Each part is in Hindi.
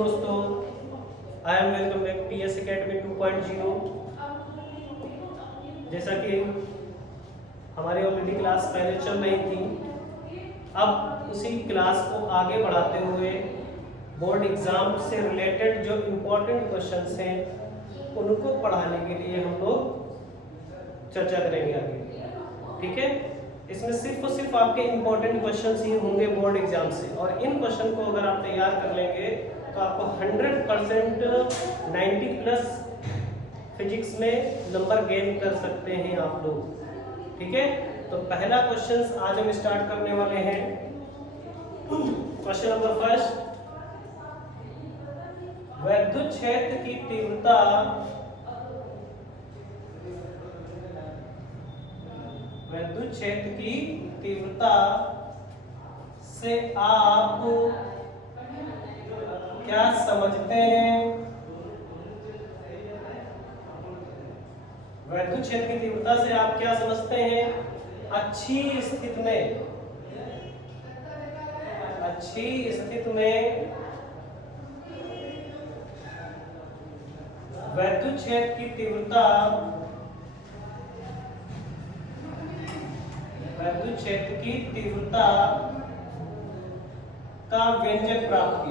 दोस्तों, I am welcome back PS Academy 2.0। जैसा कि हमारी ऑलरेडी क्लास पहले चल रही थी, अब उसी क्लास को आगे बढ़ाते हुए बोर्ड एग्जाम से रिलेटेड जो इम्पोर्टेंट क्वेश्चंस हैं उनको पढ़ाने के लिए हम लोग चर्चा करेंगे आगे। ठीक है, इसमें सिर्फ और सिर्फ आपके इम्पोर्टेंट क्वेश्चंस ही होंगे बोर्ड एग्जाम से, और इन क्वेश्चन को अगर आप तैयार कर लेंगे तो आपको 100% 90 प्लस फिजिक्स में नंबर गेन कर सकते हैं आप लोग। ठीक है, तो पहला क्वेश्चन आज हम स्टार्ट करने वाले हैं। क्वेश्चन नंबर फर्स्ट, विद्युत क्षेत्र की तीव्रता से आप क्या समझते हैं? विद्युत क्षेत्र की तीव्रता से आप क्या समझते हैं? अच्छी स्थिति में विद्युत क्षेत्र की तीव्रता का व्यंजक प्राप्त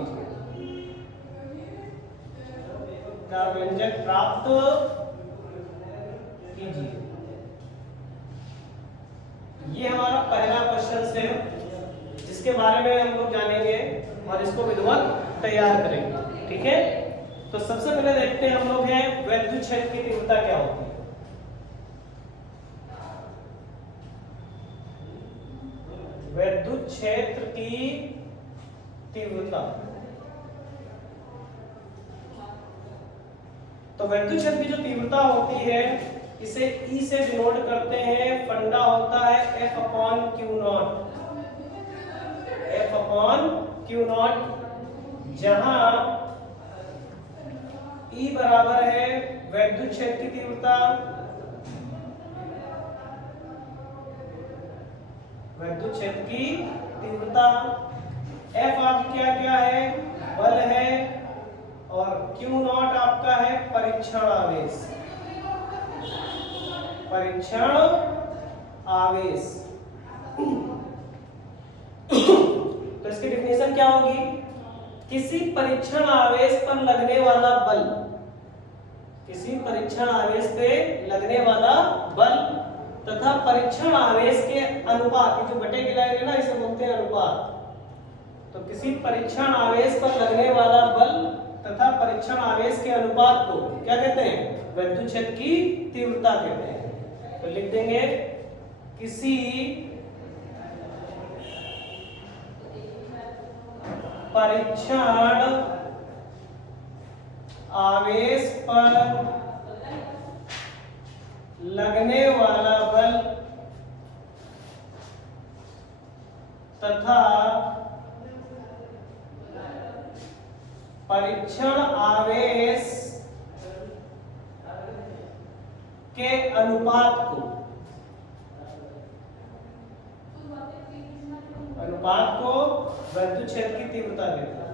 कीजिए। ये हमारा पहला क्वेश्चन है जिसके बारे में हम लोग जानेंगे और इसको विधिवत तैयार करेंगे। ठीक है, तो सबसे पहले देखते हैं हम लोग हैं विद्युत क्षेत्र की तीव्रता क्या होती है। विद्युत क्षेत्र की तीव्रता, तो विद्युत क्षेत्र की जो तीव्रता होती है इसे E से डिनोट करते हैं। फंडा होता है F/Q0, जहां E बराबर है विद्युत क्षेत्र की तीव्रता, F आपकी क्या है? बल है, और Q0 आपका है परीक्षण आवेश। तो इसकी डेफिनेशन क्या होगी? किसी परीक्षण आवेश पर लगने वाला बल, तथा परीक्षण आवेश के अनुपात, जो बटे की लाइन है ना, इसे बोलते हैं अनुपात। तो किसी परीक्षण आवेश पर लगने वाला बल तथा परीक्षण आवेश के अनुपात को क्या कहते हैं? विद्युत क्षेत्र की तीव्रता कहते हैं। तो लिख देंगे किसी परीक्षण आवेश पर लगने वाला बल तथा परीक्षण आवेश के अनुपात को विद्युत क्षेत्र की तीव्रता कहते हैं।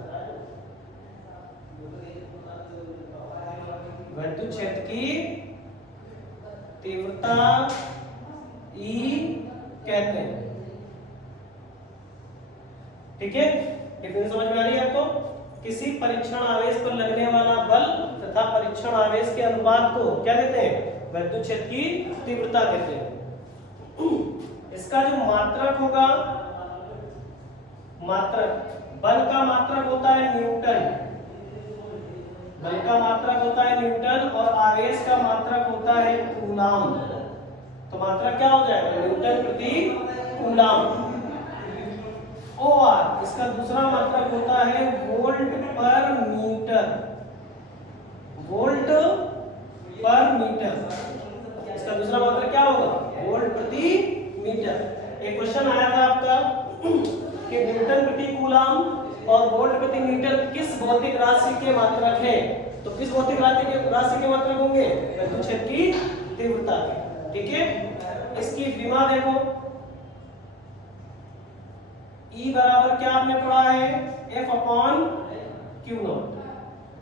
विद्युत क्षेत्र की तीव्रता E कहते हैं। ठीक है, डिफरेंस समझ में आ रही है आपको? किसी परीक्षण आवेश पर लगने वाला बल तथा परीक्षण आवेश के अनुपात को क्या कहते हैं? विद्युत क्षेत्र की तीव्रता कहते हैं। इसका जो मात्रक होगा, बल का मात्रक होता है न्यूटन, और आवेश का मात्रक होता है कूलाम। तो मात्रक क्या हो जाएगा? न्यूटन प्रति कूलाम। और इसका दूसरा मात्रक होता है वोल्ट पर मीटर। इसका दूसरा मात्रक क्या होगा? वोल्ट प्रति मीटर। एक क्वेश्चन आया था आपका कि न्यूटन प्रति कूलाम और वोल्ट प्रति मीटर किस भौतिक राशि के मात्रक हैं? तो किस भौतिक राशि के मात्रक होंगे? विद्युत क्षेत्र की तीव्रता के। ठीक है, इसकी विमा देखो, E बराबर क्या आपने पढ़ा है? F/Q Q not.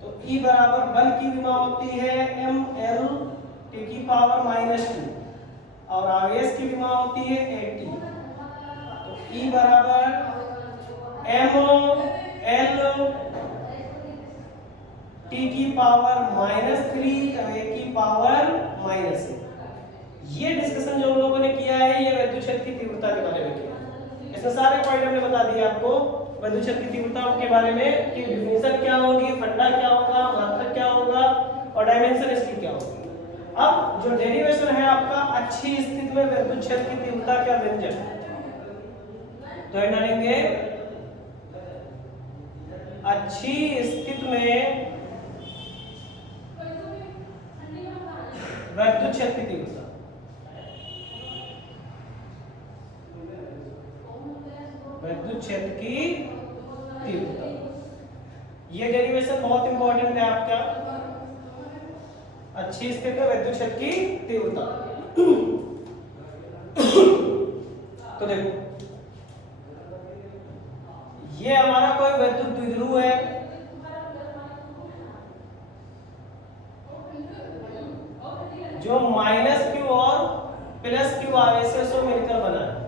तो E बराबर बल की विमा होती है ml टी की पावर -2 और आवेश की विमा होती है at। तो E बराबर ml टी की पावर -3 a की पावर -1। ये डिस्कशन जो हम लोगों ने किया है ये विद्युत क्षेत्र की तीव्रता के बारे में किया है। इसमें सारे पॉइंट हमने बता दिए आपको विद्युत क्षेत्र की तीव्रता के बारे में कि डिफिनेशन क्या होगी, फंडा क्या होगा, मात्रक क्या होगा और डायमेंशन इसकी क्या होगी। अब जो डेरिवेशन है आपका अच्छी स्थिति में विद्युत क्षेत्र की तीव्रता का व्यंजक, तो ये डालेंगे अच्छी स्थिति में विद्युत क्षेत्र की तीव्रता। विद्युत क्षेत्र की तीव्रता, ये डेरिवेशन बहुत इंपॉर्टेंट है आपका। अच्छी स्थिति में विद्युत क्षेत्र की तीव्रता। तो देखो ये हमारा कोई विद्युत द्विध्रुव है, जो -q और +q आवेशों से मिलकर बना है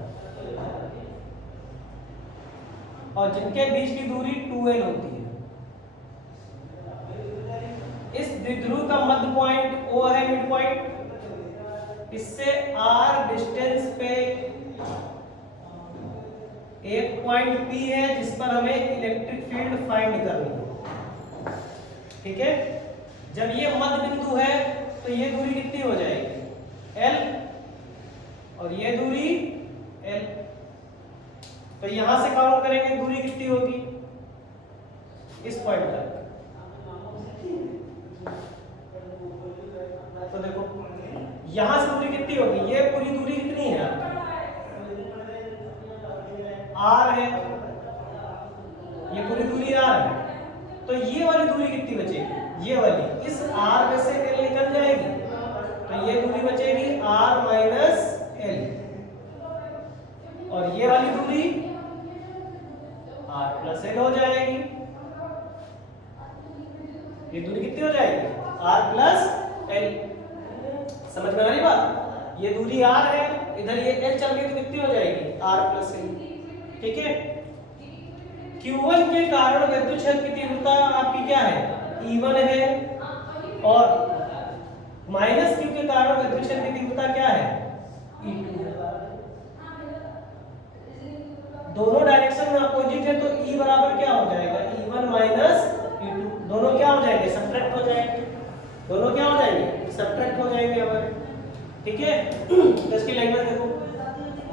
और जिनके बीच की दूरी 2l होती है। इस द्विध्रुव का मध्य पॉइंट O है, मिड पॉइंट। इससे r डिस्टेंस पे एक पॉइंट P है जिस पर हमें इलेक्ट्रिक फील्ड फाइंड करनी है। ठीक है, जब ये मध्य बिंदु है तो ये दूरी कितनी हो जाएगी L और ये दूरी L। तो यहां से काउंट करेंगे दूरी कितनी होगी इस पॉइंट तक। तो देखो यहां से दूरी कितनी होगी, ये पूरी दूरी कितनी है R है, ये पूरी दूरी R है। तो ये वाली दूरी कितनी बचेगी, ये वाली, इस R में से L निकल जाएगी तो ये दूरी बचेगी R - L और ये वाली दूरी R + L हो जाएगी। ये दूरी कितनी हो जाएगी R + L। समझ में आ रही बात, ये दूरी R है, इधर ये L चल गई तो कितनी हो जाएगी R + L। ठीक है, Q1 के कारण विद्युत क्षेत्र की तीव्रता आपकी क्या है E1 है और -Q के कारण विद्युत क्षेत्र की तीव्रता क्या है E2 है। दोनों डायरेक्शन में अपोजिट है तो E बराबर क्या हो जाएगा E1 - E2। दोनों क्या हो जाएंगे सब्ट्रैक्ट हो जाएंगे, दोनों क्या हो जाएंगे सब्ट्रैक्ट हो जाएंगे हमारे। ठीक है, तो इसकी लैंग्वेज देखो,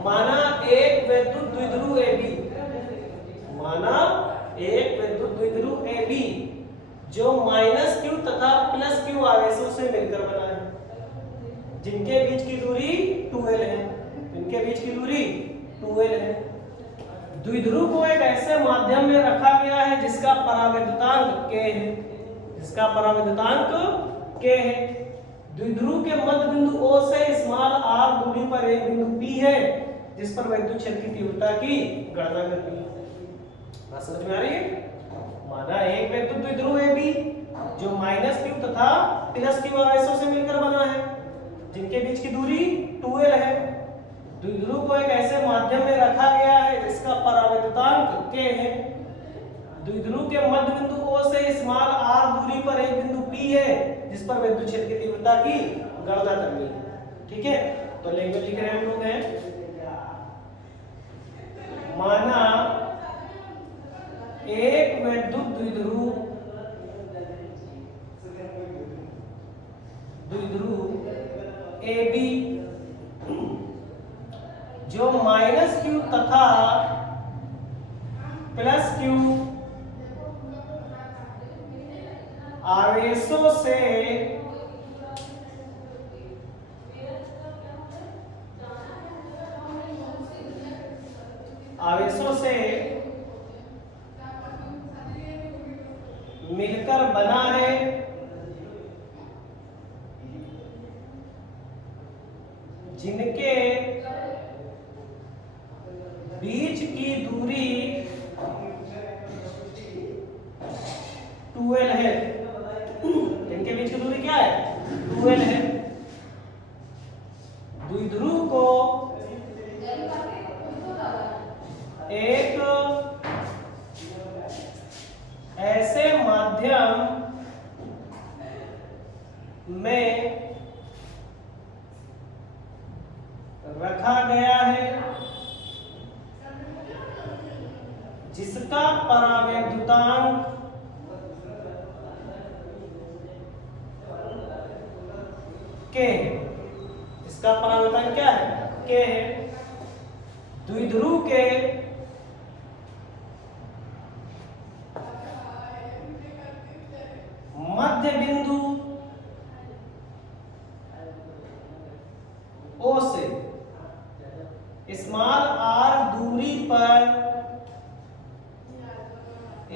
माना एक विद्युत द्विध्रुव AB, माना एक विद्युत द्विध्रुव AB जो -q तथा +q आवेशों से मिलकर बना है, जिनके बीच की दूरी 2l है, जिनके बीच की दूरी 2l है। द्विध्रुव को एक ऐसे माध्यम में रखा गया है जिसका परावैद्युतांक k है, जिसका परावैद्युतांक k है। द्विध्रुव के मध्य बिंदु O से r दूरी पर एक बिंदु P है जिस पर विद्युत क्षेत्र की तीव्रता की गणना करनी है। बात समझ में आ रही है? माना एक विद्युत द्विध्रुव AB जो -q तथा +q आवेशों से मिलकर बना है, जिनके बीच की दूरी 2l है। द्विध्रुव को एक ऐसे माध्यम में रखा गया है जिसका परावैद्युतांक k है। द्विध्रुव के मध्य बिंदु O से r दूरी पर एक बिंदु P है जिस पर विद्युत क्षेत्र की तीव्रता की गणना करनी है। ठीक है, तो लैंग्वेज लिख रहे हैं हम लोग हैं, माना एक विद्युत द्विध्रुव AB जो -q तथा +q आवेशों से मिलकर बना है, जिनके बीच की दूरी 2l है, इनके बीच की दूरी क्या है 2l है। द्विध्रुव को एक ऐसे माध्यम में रखा गया है जिसका परावैद्युतांक K है। इसका परावैद्युतांक क्या है K है। द्विध्रुव के मध्य बिंदु O से स्मॉल r दूरी पर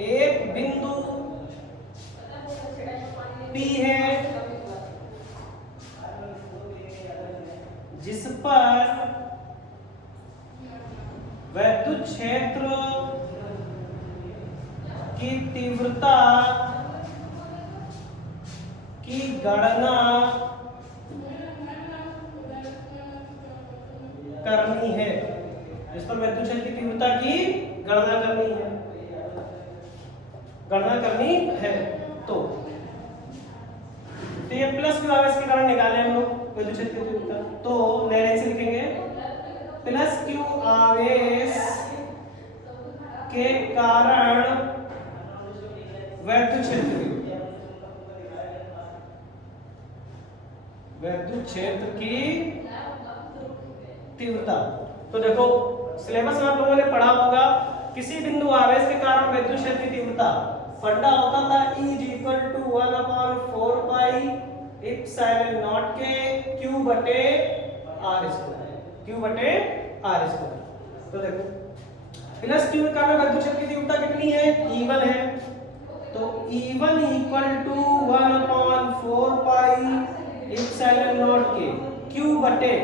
एक बिंदु P है जिस पर विद्युत क्षेत्र की तीव्रता की गणना करनी है, जिस पर विद्युत क्षेत्र की तीव्रता की गणना करनी है। तो ये प्लस क्यू आवेश के कारण निकाले हम लोग विद्युत क्षेत्र की तीव्रता। तो नए लाइन से लिखेंगे प्लस क्यू आवेश के कारण विद्युत क्षेत्र की तीव्रता। तो देखो सिलेबस में आप लोगों ने पढ़ा होगा किसी बिंदु आवेश के कारण विद्युत क्षेत्र की तीव्रता फंडा होता था E = 1/4 पाई एप्सिलॉन नॉट के Q बटे R स्क्वायर। तो देखो प्लस Q के कारण विद्युत क्षेत्र की तीव्रता कितनी है E1 है। तो E1 = 1/4 पाई एप्सिलॉन नॉट के Q बटे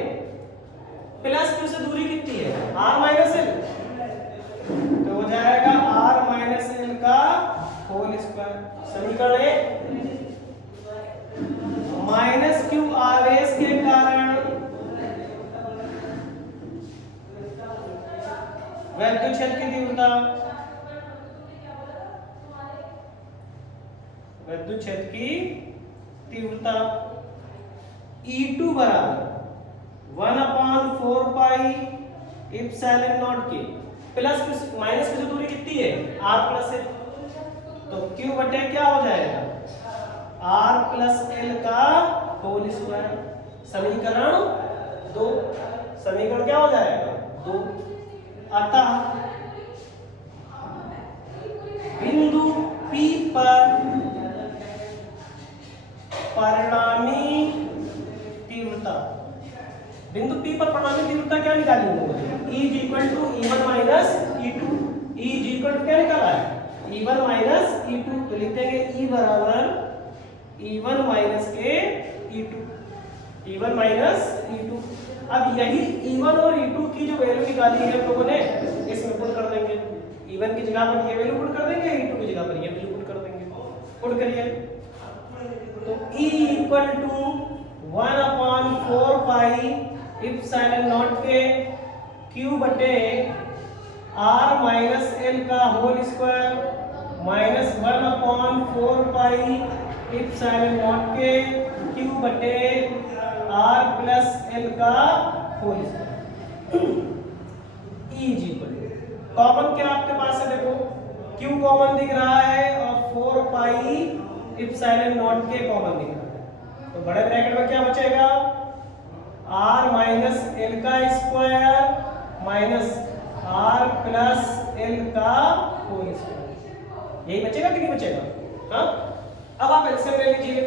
प्लस Q से दूरी कितनी है R माइनस L, तो हो जाएगा R माइनस L का होल स्क्वायर। समीकरण 1 माइनस Q आवेश के कारण विद्युत क्षेत्र की तीव्रता, विद्युत क्षेत्र की तीव्रता E2 बराबर 1/4 पाई एप्सिलॉन नॉट के प्लस माइनस की दूरी कितनी है R प्लस L, तो Q बटे क्या हो जाएगा R प्लस L का होल स्क्वायर। समीकरण 2, समीकरण क्या हो जाएगा 2। अतः बिंदु P पर परिणामी तीव्रता, बिंदु P पर परिणामी तीव्रता क्या निकाली होगी E = E1 minus E2। E = क्या निकाला है E1 माइनस E2, तो लिख देंगे E बराबर E1 माइनस के E2, E1 माइनस E2। अब यही E1 और E2 की जो वैल्यू निकाली है हम लोगों ने इसमें पुट कर देंगे। E1 की जगह पर ये वैल्यू पुट कर देंगे, E2 की जगह पर ये वैल्यू पुट कर देंगे। पुट करिए तो E = 1/4 पाई एप्सिलॉन नॉट के Q बटे R माइनस L का whole square minus 1/4 pi epsilon naught के Q बटे R प्लस L का होल स्क्वायर। E = कॉमन क्या आपके पास है, देखो Q कॉमन दिख रहा है और 4 पाई एप्सिलॉन नॉट के कॉमन दिख रहा है, तो बड़े ब्रैकेट में क्या बचेगा R माइनस L का square minus R plus L का होल स्क्वायर। यही बचेगा कि नहीं बचेगा। हाँ, अब आप एलसीएम ले लीजिए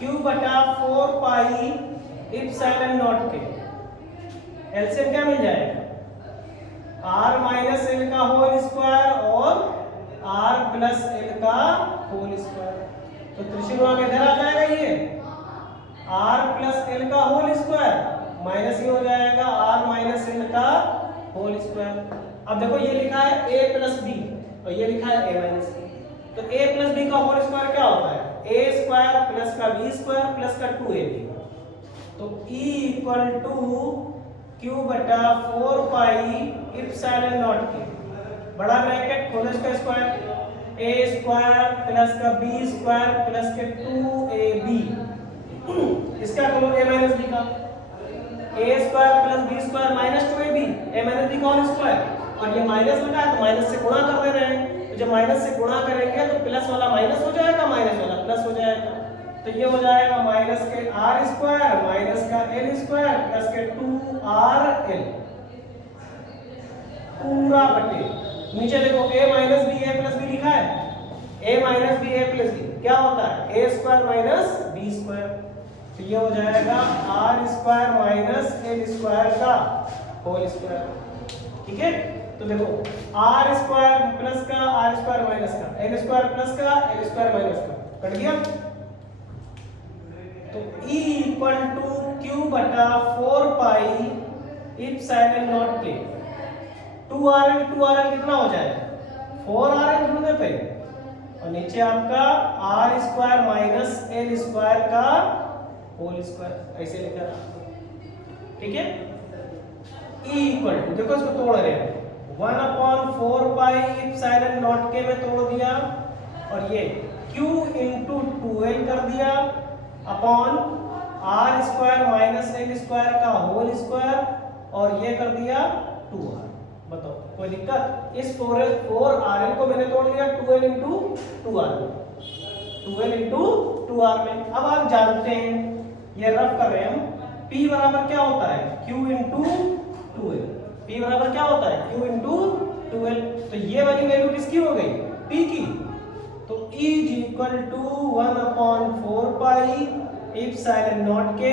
Q बटा 4 पाई एप्सिलॉन नॉट के एलसीएम क्या मिल जाएगा R माइनस L का होल स्क्वायर और R प्लस L का होल स्क्वायर। तो त्रिशुलवा में इधर आ जाएगा ये R प्लस L का होल स्क्वायर माइनस ये हो जाएगा R माइनस L का होल स्क्वायर। अब देखो ये लिखा है A प्लस B, और ये लिखा है a माइनस b। तो a प्लस b का होल स्क्वायर क्या होता है? a स्क्वायर प्लस का b स्क्वायर प्लस का 2ab। तो e इक्वल टू q बटा 4 पाई इप्सिलॉन नॉट k, बड़ा ब्रैकेट खोल इसका स्क्वायर, a स्क्वायर प्लस का b स्क्वायर प्लस के 2ab, इसका करो a माइनस b का, a square plus b square minus 2ab, a minus b का होल स्क्वायर, और ये माइनस लगा है तो माइनस से गुणा कर दे रहे हैं। तो जब माइनस से गुणा करेंगे तो प्लस वाला माइनस हो जाएगा, माइनस वाला प्लस हो जाएगा। तो ये हो जाएगा माइनस के आर स्क्वायर माइनस का एल स्क्वायर प्लस के 2rl पूरा बटे, नीचे देखो a minus B A plus B लिखा है, a minus B A plus B क्या होता है? a square minus b square. तो ये हो जाएगा R square minus L square का होल स्क्वायर। ठीक है, तो देखो आर स्क्वायर प्लस का आर स्क्वायर माइनस का, एल स्क्वायर प्लस का एल स्क्वायर माइनस का कट गया। तो E इक्वल टू Q बटा 4 पाई इप्सिलॉन नॉट k, 2rl कितना हो जाएगा? 4rl ढूंढने पे, और नीचे आपका R square minus L square का होल स्क्वायर, ऐसे लिखा। ठीक है, E इक्वल टू देखो इसको तोड़ रहे हैं, 1/4 पाई इप्सिलॉन नॉट के में तोड़ दिया, और ये Q इंटू 2l कर दिया upon R square minus L square का होल स्क्वायर, और ये कर दिया 2r। बताओ कोई दिक्कत? इस 4rl को मैंने तोड़ दिया 2l इंटू 2r में, 2l इंटू 2r में। अब आप जानते हैं, ये रफ कर रहे हैं हम, p बराबर क्या होता है? q into 2l। p बराबर क्या होता है? q into 2l। तो ये वाली वैल्यू किसकी हो गई? p की। तो E equal to 1/4 pi epsilon naught के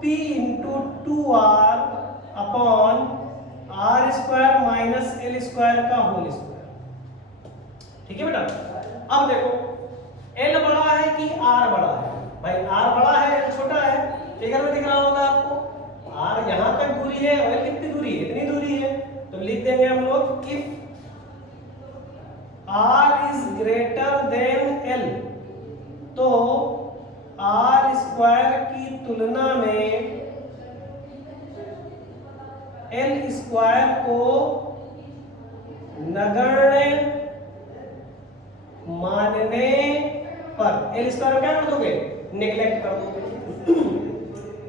p into 2r upon R square minus L square का होल स्क्वायर। ठीक है बेटा, अब देखो l बड़ा है कि r बड़ा है? भाई r बड़ा है, l छोटा है, फिगर में दिख रहा होगा आपको। r यहां तक दूरी है और कितनी दूरी है? इतनी दूरी है। तो लिख देंगे हम लोग if r is greater than l, तो r स्क्वायर की तुलना में l स्क्वायर को नगण्य मानने पर l स्क्वायर क्या कर दोगे? नेग्लेक्ट कर दोगे।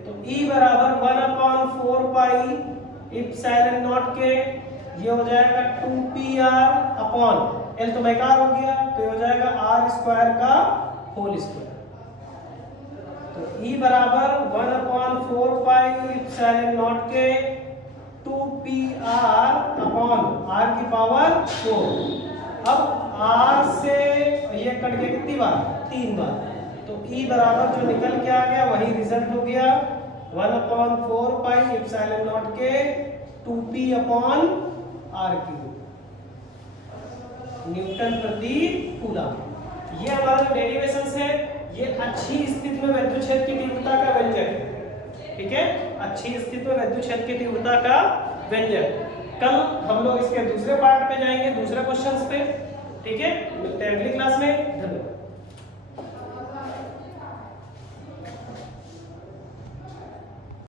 तो E बराबर 1/4 पाई इप्सिलॉन नॉट के, ये हो जाएगा 2pr अपॉन l तो बेकार हो गया, तो ये हो जाएगा r स्क्वायर का होल स्क्वायर। तो E बराबर 1/4 पाई इप्सिलॉन नॉट के 2pr अपॉन r की पावर 4। अब r से ये कट गया कितनी बार? 3 बार। तो E बराबर जो निकल के आ गया वही रिजल्ट हो गया, 1/4 पाई इप्सिलॉन नॉट के 2p upon r cube Newton प्रति कूलम। ये हमारा जो डेरिवेशंस है, ये अच्छी स्थिति में विद्युत क्षेत्र की तीव्रता का व्यंजक है। ठीक है, अच्छी स्थिति में विद्युत क्षेत्र की तीव्रता का व्यंजक। कल हम लोग इसके दूसरे पार्ट पे जाएंगे, दूसरे क्वेश्चंस पे। ठीक है, मिलते हैं अगली क्लास में। धन्यवाद।